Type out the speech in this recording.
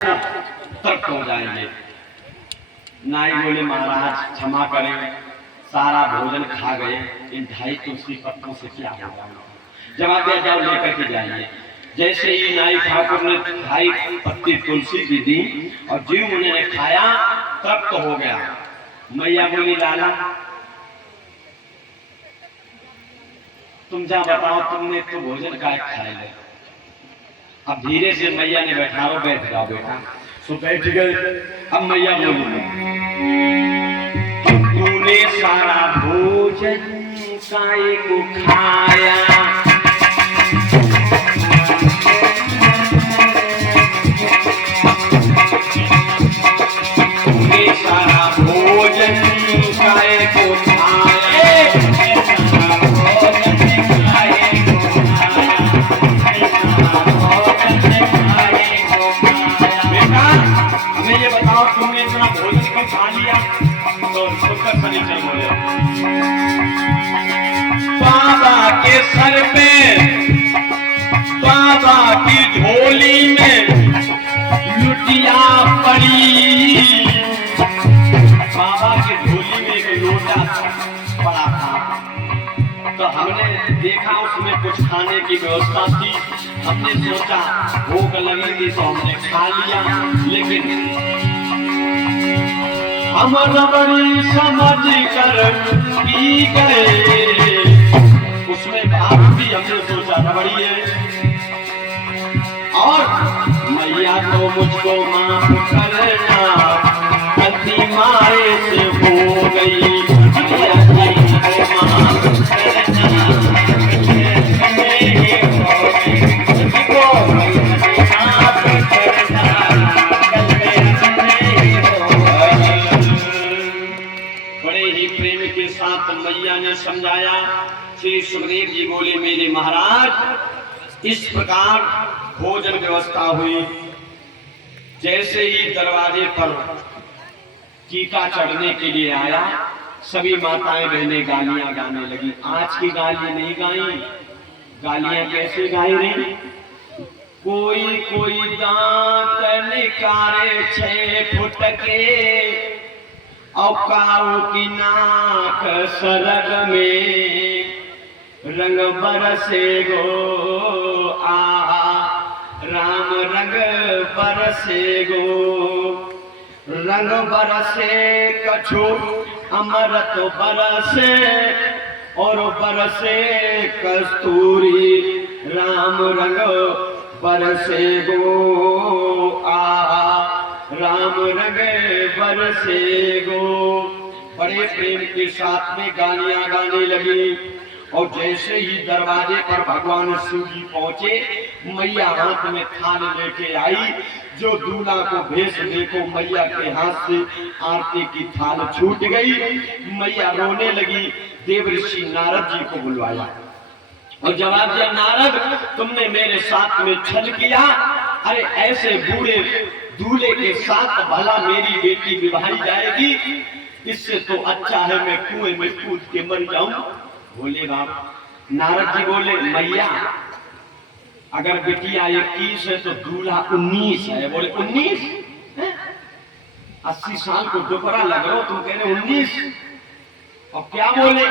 तृप्त हो जाएंगे। नाई बोले महाराज क्षमा करें, सारा भोजन खा गए, इन 2.5 तुलसी पत्तों से क्या होगा? जवाब दिया जाओ लेकर के जाइए। जैसे ही नाई ठाकुर ने 2.5 पत्ती तुलसी की दी और जीव उन्होंने खाया, तृप्त हो गया। मैया बोली लाला तुम जा बताओ, तुमने तो भोजन का खाया है। अब धीरे से मैया ने बैठाओ, बैठ जाओ बेटा। सो बैठ गए। अब मैया बोली तूने सारा भोजन काय को खाया, तूने सारा भोजन काय को खाया, ये बताओ तुमने इतना भोजन क्यों खा लिया? तो सुनकर फर्नीचर बोले बाबा के सर पे, बाबा की झोली में लुटिया पड़ी। बाबा की झोली में एक लोटा पड़ा था, तो हमने देखा उसमें कुछ खाने की व्यवस्था थी। हमने सोचा भूख लगेगी तो हमने खा लिया, लेकिन हम रबड़ी समझ कर पी गए। उसमें बात भी हमने सोचा रबड़ी है, और मैया तो मुझको माफ करना, गलती मारे से हो गई। मैया तो माफ मैया ने समझाया। श्री सुखदेव जी बोले मेरे महाराज इस प्रकार भोजन व्यवस्था हुई। जैसे ही दरवाजे पर टीका चढ़ने के लिए आया, सभी माताएं बहनें गालियां गाने लगी। आज की गालियां नहीं गाई, गालियां कैसे गाई रही? कोई कोई दांत निकारे 6 फुट के, औकाओ की नाक सरग में, रंग बरसे गो आ राम रंग बरसे गो, रंग बरसे कछु अमृत बरसे, और बरसे कस्तूरी राम रंग बरसे गो आ राम रंग बरसे गो। बड़े प्रेम के साथ में गालियां गाने लगी। और जैसे ही दरवाजे पर भगवान शिव जी पहुंचे, मैया हाथ में थाल लेके आई। जो दूल्हा को भेष देखो, मैया के हाथ से आरती की थाल छूट गई। मैया रोने लगी। देव ऋषि नारद जी को बुलवाया और जवाब दिया नारद तुमने मेरे साथ में छल किया। अरे ऐसे बूढ़े दूल्हे के साथ भला मेरी बेटी विवाही जाएगी, इससे तो अच्छा है मैं कुएं में कूद के मर जाऊं। बोले बाप। नारद जी बोले मैया अगर बिटिया 21 है तो दूल्हा 19 है। बोले 19? 80 साल को दोपहरा लग रहा हो, तुम कह रहे 19? और क्या बोले?